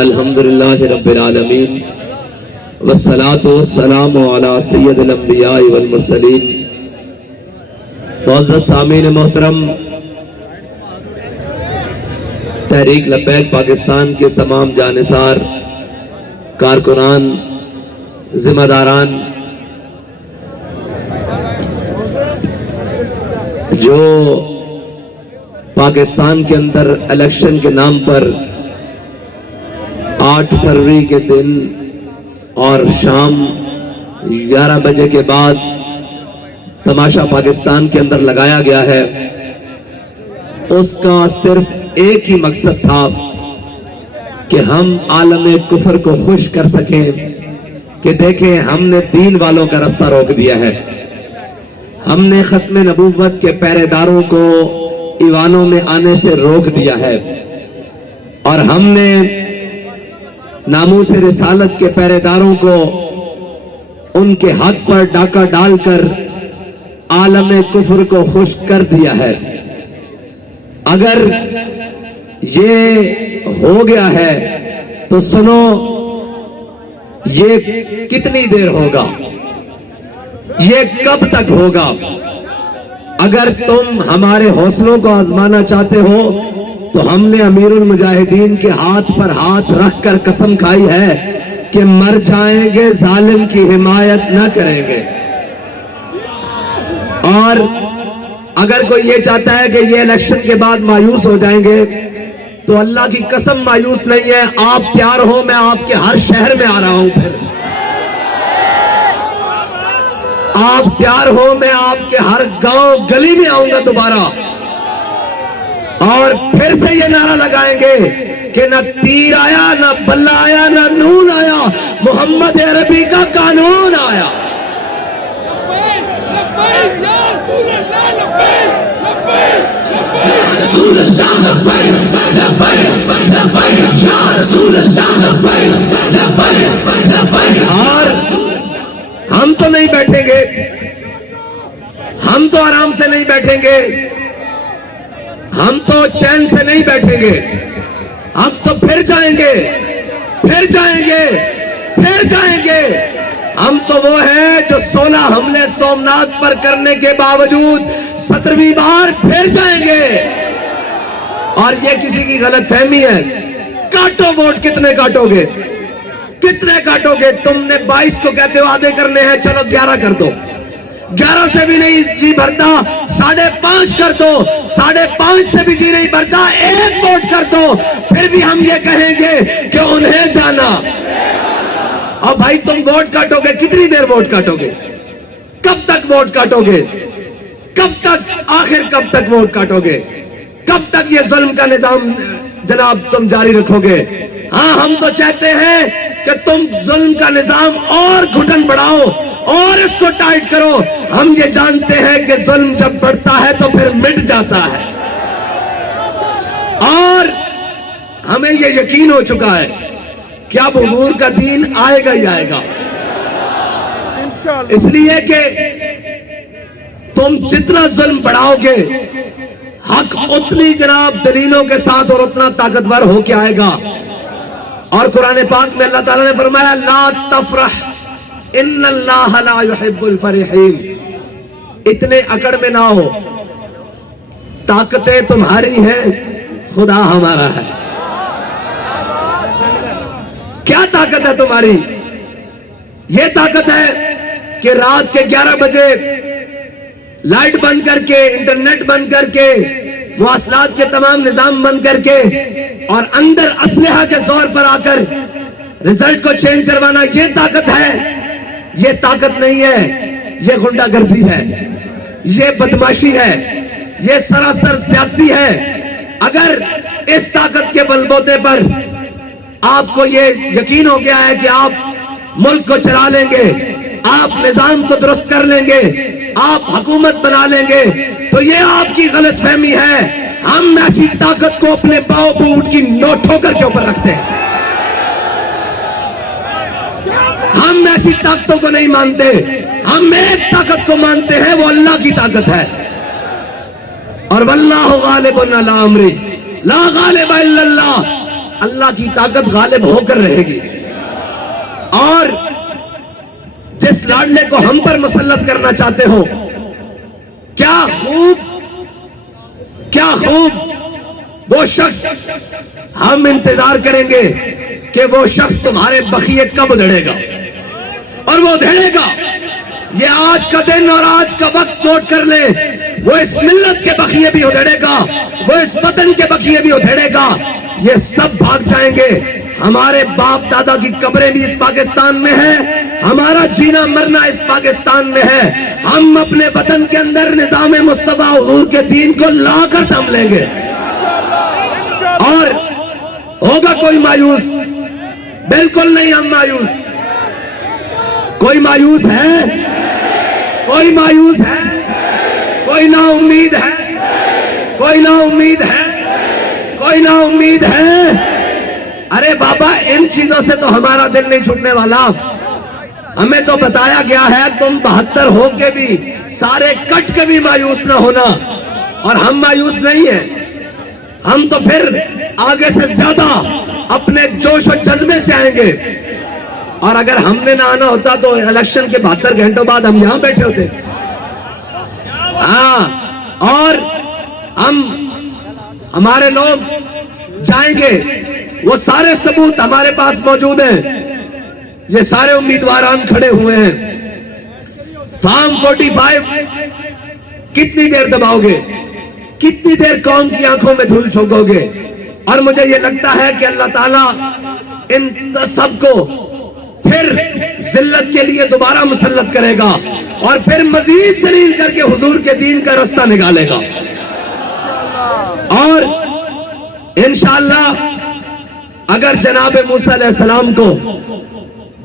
الحمدللہ رب العالمین والصلاة والسلام علی سید الانبیاء والمرسلین۔ معزز سامعین محترم، تحریک لبیک پاکستان کے تمام جانثار کارکنان، ذمہ داران جو پاکستان کے اندر الیکشن کے نام پر 8 فروری کے دن اور شام 11 بجے کے بعد تماشا پاکستان کے اندر لگایا گیا ہے، اس کا صرف ایک ہی مقصد تھا کہ ہم عالم کفر کو خوش کر سکیں کہ دیکھیں ہم نے دین والوں کا راستہ روک دیا ہے، ہم نے ختم نبوت کے پہرے داروں کو ایوانوں میں آنے سے روک دیا ہے، اور ہم نے ناموس رسالت کے پہرے داروں کو ان کے حق پر ڈاکہ ڈال کر عالم کفر کو خوش کر دیا ہے۔ اگر یہ ہو گیا ہے تو سنو، یہ کتنی دیر ہوگا، یہ کب تک ہوگا؟ اگر تم ہمارے حوصلوں کو آزمانا چاہتے ہو تو ہم نے امیر المجاہدین کے ہاتھ پر ہاتھ رکھ کر قسم کھائی ہے کہ مر جائیں گے ظالم کی حمایت نہ کریں گے۔ اور اگر کوئی یہ چاہتا ہے کہ یہ الیکشن کے بعد مایوس ہو جائیں گے تو اللہ کی قسم مایوس نہیں ہے۔ آپ تیار ہو، میں آپ کے ہر شہر میں آ رہا ہوں، پھر آپ تیار ہو، میں آپ کے ہر گاؤں گلی میں آؤں گا دوبارہ، اور پھر سے یہ نعرہ لگائیں گے کہ نہ تیر آیا، نہ بلہ آیا، نہ نون آیا، محمد عربی کا قانون آیا۔ اور ہم تو نہیں بیٹھیں گے، ہم تو آرام سے نہیں بیٹھیں گے، ہم تو چین سے نہیں بیٹھیں گے، ہم تو پھر جائیں گے، پھر جائیں گے، پھر جائیں گے۔ ہم تو وہ ہیں جو 16 حملے سومناتھ پر کرنے کے باوجود 17ویں بار پھر جائیں گے۔ اور یہ کسی کی غلط فہمی ہے۔ کاٹو ووٹ، کتنے کاٹو گے، کتنے کاٹو گے؟ تم نے 22 کو کہتے ہو آدھے کرنے ہیں، چلو 11 کر دو، 11 سے بھی نہیں جی بھرتا 5.5 کر دو، 5.5 سے بھی جی نہیں بھرتا 1 ووٹ کر دو، پھر بھی ہم یہ کہیں گے کہ انہیں جانا۔ اور بھائی تم ووٹ کاٹو گے، کتنی دیر ووٹ کاٹو گے؟ کب تک ووٹ کاٹو گے؟ کب تک، آخر کب تک ووٹ کاٹو گے؟ کب تک یہ ظلم کا نظام جناب تم جاری رکھو گے؟ ہاں، ہم تو چاہتے ہیں کہ تم ظلم کا نظام اور گھٹن بڑھاؤ اور اس کو ٹائٹ کرو۔ ہم یہ جانتے ہیں کہ ظلم جب بڑھتا ہے تو پھر مٹ جاتا ہے، اور ہمیں یہ یقین ہو چکا ہے کہ اب حضور کا دین آئے گا ہی آئے گا، اس لیے کہ تم جتنا ظلم بڑھاؤ گے حق اتنی جناب دلیلوں کے ساتھ اور اتنا طاقتور ہو کے آئے گا۔ اور قرآن پاک میں اللہ تعالیٰ نے فرمایا لا تفرح ان اللہ لا يحب الفرحین۔ اتنے اکڑ میں نہ ہو، طاقتیں تمہاری ہیں، خدا ہمارا ہے۔ کیا طاقت ہے تمہاری؟ یہ طاقت ہے کہ رات کے 11 بجے لائٹ بند کر کے، انٹرنیٹ بند کر کے، مواصلات کے تمام نظام بند کر کے، اور اندر اسلحہ کے زور پر آ کر رزلٹ کو چینج کروانا، یہ طاقت ہے؟ یہ طاقت نہیں ہے، یہ غنڈہ گردی ہے، یہ بدماشی ہے، یہ سراسر زیادتی ہے۔ اگر اس طاقت کے بل بوتے پر آپ کو یہ یقین ہو گیا ہے کہ آپ ملک کو چلا لیں گے، آپ نظام کو درست کر لیں گے، آپ حکومت بنا لیں گے، تو یہ آپ کی غلط فہمی ہے۔ ہم ایسی طاقت کو اپنے پاؤں پہ اونٹ کی ٹھوکر کے اوپر رکھتے ہیں، ہم ایسی طاقتوں کو نہیں مانتے، ہم ایک طاقت کو مانتے ہیں، وہ اللہ کی طاقت ہے۔ اور واللہ غالب علی امرہ لا غالب الا اللہ، اللہ کی طاقت غالب ہو کر رہے گی. اور جس لاڈلے کو ہم پر مسلط کرنا چاہتے ہو، کیا خوب وہ شخص، ہم انتظار کریں گے کہ وہ شخص تمہارے بخیے کب ادھڑے گا، اور وہ ادھڑے گا. یہ آج کا دن اور آج کا وقت نوٹ کر لیں. وہ اس ملت کے بخیے بھی ادھڑے گا، وہ اس وطن کے بخیے بھی ادھڑے گا. یہ سب بھاگ جائیں گے. ہمارے باپ دادا کی قبریں بھی اس پاکستان میں ہیں، ہمارا جینا مرنا اس پاکستان میں ہے. ہم اپنے وطن کے اندر نظام مصطفیٰ حضور کے دین کو لا کر تھم لیں گے. اور ہوگا کوئی مایوس؟ بالکل نہیں ہم مایوس. کوئی مایوس ہے؟ کوئی مایوس ہے؟ کوئی نا امید ہے؟ کوئی نا امید ہے؟ کوئی نا امید ہے؟ ارے بابا، ان چیزوں سے تو ہمارا دل نہیں چھوٹنے والا. ہمیں تو بتایا گیا ہے تم 72 ہو کے بھی، سارے کٹ کے بھی مایوس نہ ہونا. اور ہم مایوس نہیں ہیں. ہم تو پھر آگے سے زیادہ اپنے جوش و جذبے سے آئیں گے. اور اگر ہم نے نہ آنا ہوتا تو الیکشن کے 72 گھنٹوں بعد ہم یہاں بیٹھے ہوتے. ہاں، اور ہمارے لوگ جائیں گے. وہ سارے ثبوت ہمارے پاس موجود ہیں. یہ سارے امیدواران کھڑے ہوئے ہیں. فارم 45 کتنی دیر دباؤ گے؟ کتنی دیر قوم کی آنکھوں میں دھول جھونکو گے؟ اور مجھے یہ لگتا ہے کہ اللہ تعالیٰ ان سب کو پھر ذلت کے لیے دوبارہ مسلط کرے گا، اور پھر مزید ذلیل کر کے حضور کے دین کا رستہ نکالے گا. اور انشاءاللہ اگر جناب موسیٰ علیہ السلام کو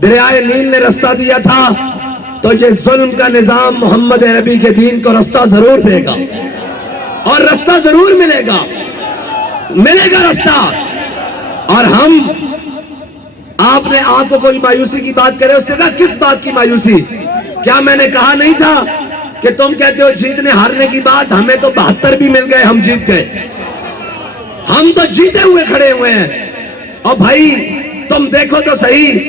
دریائے نیل نے رستہ دیا تھا تو یہ ظلم کا نظام محمد عربی کے دین کو رستہ ضرور دے گا، اور رستہ ضرور ملے گا رستہ. اور ہم، آپ نے آپ کو کوئی مایوسی کی بات کرے، اس نے کہا کس بات کی مایوسی؟ کیا میں نے کہا نہیں تھا کہ تم کہتے ہو جیتنے ہارنے کی بات؟ ہمیں تو 72 بھی مل گئے، ہم جیت گئے. ہم تو جیتے ہوئے کھڑے ہوئے ہیں. اور بھائی تم دیکھو تو صحیح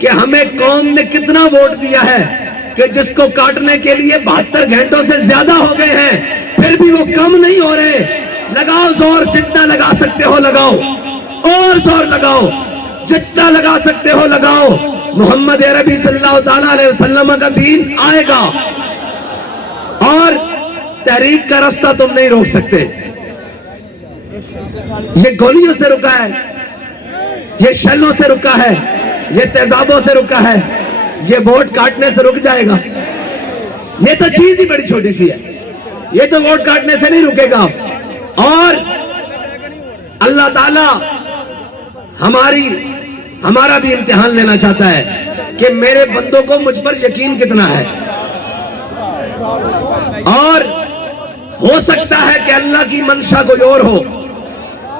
کہ ہمیں قوم نے کتنا ووٹ دیا ہے کہ جس کو کاٹنے کے لیے 72 گھنٹوں سے زیادہ ہو گئے ہیں، پھر بھی وہ کم نہیں ہو رہے. لگاؤ زور، جتنا لگا سکتے ہو لگاؤ، اور زور لگاؤ، جتنا لگا سکتے ہو لگاؤ. محمد عربی صلی اللہ تعالیٰ علیہ وسلم کا دین آئے گا، اور تحریک کا رستہ تم نہیں روک سکتے. یہ گولیوں سے رکا ہے، یہ شلوں سے رکا ہے، یہ تیزابوں سے رکا ہے. یہ ووٹ کاٹنے سے رک جائے گا؟ یہ تو چیز ہی بڑی چھوٹی سی ہے. یہ تو ووٹ کاٹنے سے نہیں رکے گا. اور اللہ تعالیٰ ہمارا بھی امتحان لینا چاہتا ہے کہ میرے بندوں کو مجھ پر یقین کتنا ہے. اور ہو سکتا ہے کہ اللہ کی منشا کوئی اور ہو،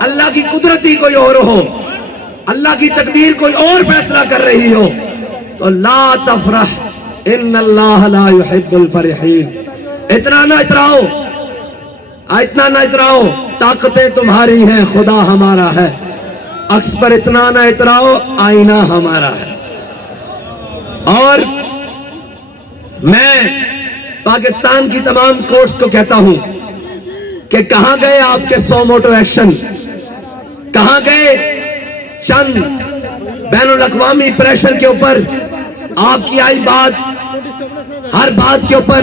اللہ کی قدرتی کوئی اور ہو، اللہ کی تقدیر کوئی اور فیصلہ کر رہی ہو. تو لا تفرح ان اللہ لا يحب الفرحین. اتنا نہ اتراؤ، طاقتیں تمہاری ہیں، خدا ہمارا ہے. عکس پر اتنا نہ اتراؤ، آئینہ ہمارا ہے. اور میں پاکستان کی تمام کورٹس کو کہتا ہوں کہ کہاں گئے آپ کے 100 موٹو ایکشن؟ کہاں گئے چند بین الاقوامی پریشر کے اوپر آپ کی آئی بات؟ ہر بات کے اوپر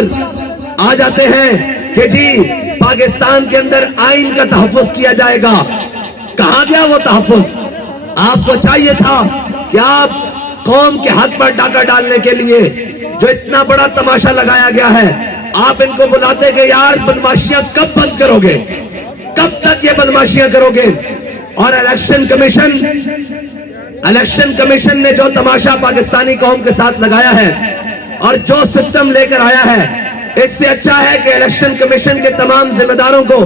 آ جاتے ہیں کہ جی پاکستان کے اندر آئین کا تحفظ کیا جائے گا. کہاں گیا وہ تحفظ؟ آپ کو چاہیے تھا کہ آپ قوم کے حق پر ڈاکہ ڈالنے کے لیے جو اتنا بڑا تماشا لگایا گیا ہے، آپ ان کو بلاتے کہ یار بدماشیاں کب بند کرو گے، کب تک یہ بدماشیاں کرو گے؟ اور الیکشن کمیشن نے جو تماشا پاکستانی قوم کے ساتھ لگایا ہے اور جو سسٹم لے کر آیا ہے، اس سے اچھا ہے کہ الیکشن کمیشن کے تمام ذمہ داروں کو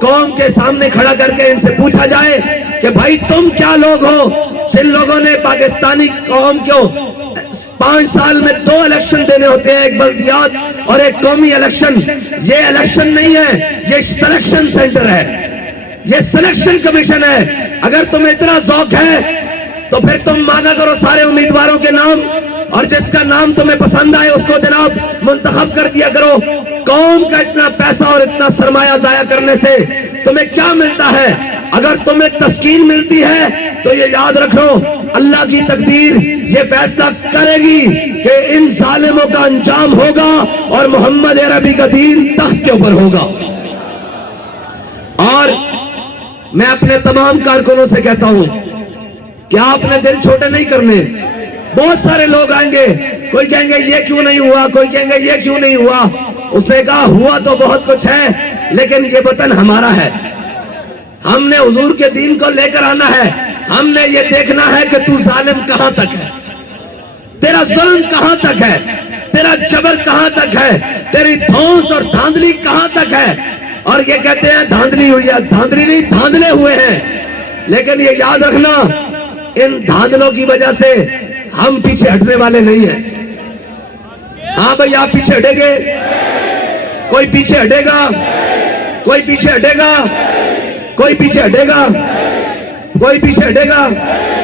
قوم کے سامنے کھڑا کر کے ان سے پوچھا جائے کہ بھائی تم کیا لوگ ہو جن لوگوں نے پاکستانی قوم کو 5 سال میں 2 الیکشن دینے ہوتے ہیں، ایک بلدیات اور ایک قومی الیکشن. یہ الیکشن نہیں ہے، یہ سلیکشن سینٹر ہے. یہ سلیکشن کمیشن ہے. اگر تمہیں اتنا ذوق ہے تو پھر تم مانگا کرو سارے امیدواروں کے نام, اور جس کا نام تمہیں پسند آئے اس کو جناب منتخب کر دیا کرو. قوم کا اتنا پیسہ اور اتنا سرمایہ ضائع کرنے سے تمہیں کیا ملتا ہے؟ اگر تمہیں تسکین ملتی ہے تو یہ یاد رکھو, اللہ کی تقدیر یہ فیصلہ کرے گی کہ ان ظالموں کا انجام ہوگا اور محمد عربی کا دین تخت کے اوپر ہوگا. اور میں اپنے تمام کارکنوں سے کہتا ہوں کہ آپ نے دل چھوٹے نہیں کرنے. بہت سارے لوگ آئیں گے, کوئی کہیں گے یہ کیوں نہیں ہوا, کوئی کہیں گے یہ کیوں نہیں ہوا. اس نے کہا ہوا تو بہت کچھ ہے, لیکن یہ وطن ہمارا ہے. ہم نے حضور کے دین کو لے کر آنا ہے. ہم نے یہ دیکھنا ہے کہ تو ظالم کہاں تک ہے, تیرا ظلم کہاں تک ہے, تیرا جبر کہاں تک ہے, تیری دھونس اور دھاندلی کہاں تک ہے. اور یہ کہتے ہیں دھاندلی ہوئی ہے, دھاندلی نہیں, دھاندلے ہوئے ہیں. لیکن یہ یاد رکھنا, ان دھاندلوں کی وجہ سے ہم پیچھے ہٹنے والے نہیں ہیں. ہاں بھائی, آپ پیچھے ہٹیں گے؟ کوئی پیچھے ہٹے گا؟ کوئی پیچھے ہٹے گا؟ کوئی پیچھے ہٹے گا؟ کوئی پیچھے ہٹے گا؟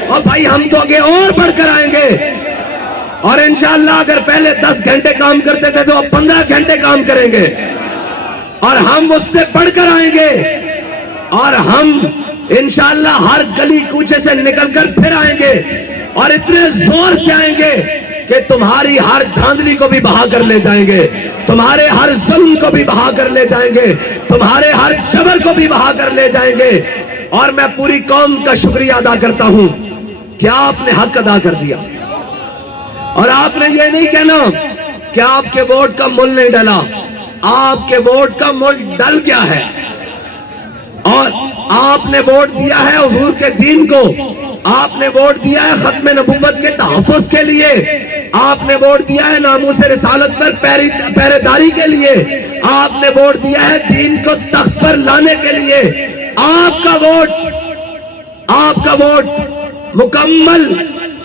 اور بھائی ہم تو آگے اور بڑھ کر آئیں گے, اور انشاءاللہ اگر پہلے 10 گھنٹے کام کرتے تھے تو اب 15 گھنٹے کام کریں گے, اور ہم اس سے بڑھ کر آئیں گے. اور ہم انشاءاللہ ہر گلی کوچے سے نکل کر پھر آئیں گے, اور اتنے زور سے آئیں گے کہ تمہاری ہر دھاندلی کو بھی بہا کر لے جائیں گے, تمہارے ہر ظلم کو بھی بہا کر لے جائیں گے, تمہارے ہر جبر کو بھی بہا کر لے جائیں گے. اور میں پوری قوم کا شکریہ ادا کرتا ہوں کہ آپ نے حق ادا کر دیا, اور آپ نے یہ نہیں کہنا کہ آپ کے ووٹ کا مول نہیں ڈلا. آپ کے ووٹ کا مول ڈل گیا ہے, اور آپ نے ووٹ دیا ہے حضور کے دین کو, آپ نے ووٹ دیا ہے ختم نبوت کے تحفظ کے لیے, آپ نے ووٹ دیا ہے ناموس رسالت پر پہرے داری کے لیے, آپ نے ووٹ دیا ہے دین کو تخت پر لانے کے لیے. آپ کا ووٹ مکمل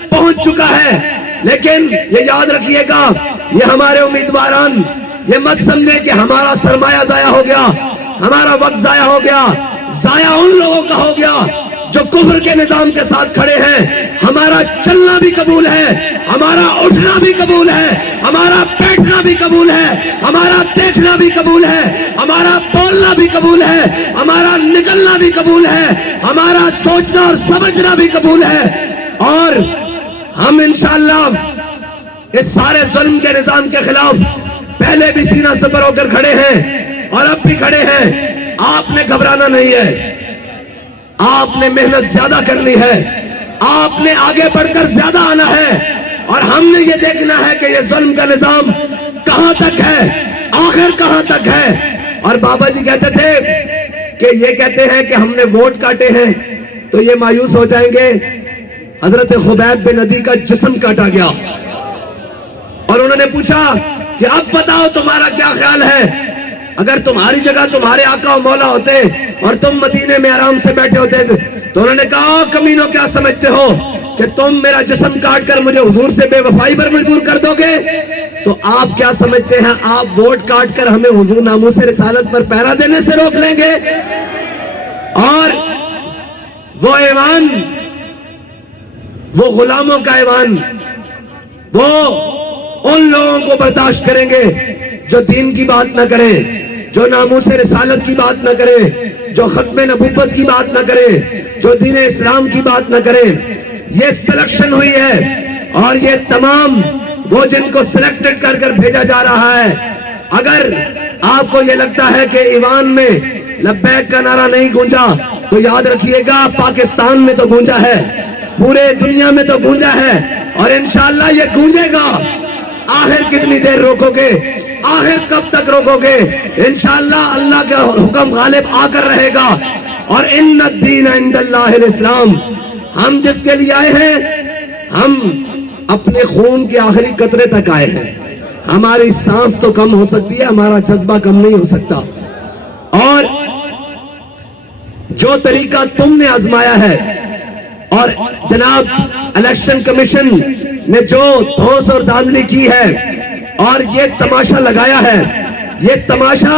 پہنچ چکا ہے. لیکن یہ یاد رکھیے گا, یہ ہمارے امیدواران یہ مت سمجھے کہ ہمارا سرمایہ ضائع ہو گیا, ہمارا وقت ضائع ہو گیا. ضائع ان لوگوں کا ہو گیا جو کفر کے نظام کے ساتھ کھڑے ہیں. ہمارا چلنا بھی قبول ہے, ہمارا اٹھنا بھی قبول ہے, ہمارا بیٹھنا بھی قبول ہے, ہمارا دیکھنا بھی قبول ہے, ہمارا بولنا بھی قبول ہے, ہمارا نکلنا بھی قبول ہے, ہمارا سوچنا اور سمجھنا بھی قبول ہے. اور ہم انشاءاللہ اس سارے ظلم کے نظام کے خلاف پہلے بھی سینہ سپر ہو کر کھڑے ہیں اور اب بھی کھڑے ہیں. آپ نے گھبرانا نہیں ہے, آپ نے محنت زیادہ کرنی ہے, آپ نے آگے بڑھ کر زیادہ آنا ہے, اور ہم نے یہ دیکھنا ہے کہ یہ ظلم کا نظام کہاں تک ہے, آخر کہاں تک ہے. اور بابا جی کہتے تھے کہ یہ کہتے ہیں کہ ہم نے ووٹ کاٹے ہیں تو یہ مایوس ہو جائیں گے. حضرت خبیب بن عدی کا جسم کاٹا گیا, اور انہوں نے پوچھا کہ اب بتاؤ تمہارا کیا خیال ہے, اگر تمہاری جگہ تمہارے آقا و مولا ہوتے اور تم مدینے میں آرام سے بیٹھے ہوتے تو انہوں نے کہا کمینوں کیا سمجھتے ہو کہ تم میرا جسم کاٹ کر مجھے حضور سے بے وفائی پر مجبور کر دو گے؟ تو آپ کیا سمجھتے ہیں, آپ ووٹ کاٹ کر ہمیں حضور ناموس رسالت پر پہرا دینے سے روک لیں گے؟ اور وہ ایوان, وہ غلاموں کا ایوان, وہ ان لوگوں کو برداشت کریں گے جو دین کی بات نہ کریں, جو ناموس رسالت کی بات نہ کریں, جو ختم نبوت کی بات نہ کریں, جو دین اسلام کی بات نہ کریں. یہ سلیکشن ہوئی ہے, اور یہ تمام وہ جن کو سلیکٹڈ کر کر بھیجا جا رہا ہے. اگر آپ کو یہ لگتا ہے کہ ایوان میں لبیک کا نعرہ نہیں گونجا تو یاد رکھیے گا پاکستان میں تو گونجا ہے, پورے دنیا میں تو گونجا ہے, اور انشاءاللہ یہ گونجے گا. آخر کتنی دیر روکو گے, آخر کب تک روکو گے؟ انشاءاللہ اللہ کا حکم غالب آ کر رہے گا. اور ان الدین عند اللہ الاسلام, ہم جس کے لیے آئے ہیں, ہم اپنے خون کے آخری قطرے تک آئے ہیں. ہماری سانس تو کم ہو سکتی ہے, ہمارا جذبہ کم نہیں ہو سکتا. اور جو طریقہ تم نے آزمایا ہے, اور جناب الیکشن کمیشن نے جو دھوس اور دھاندلی کی ہے اور یہ تماشا لگایا ہے, یہ تماشا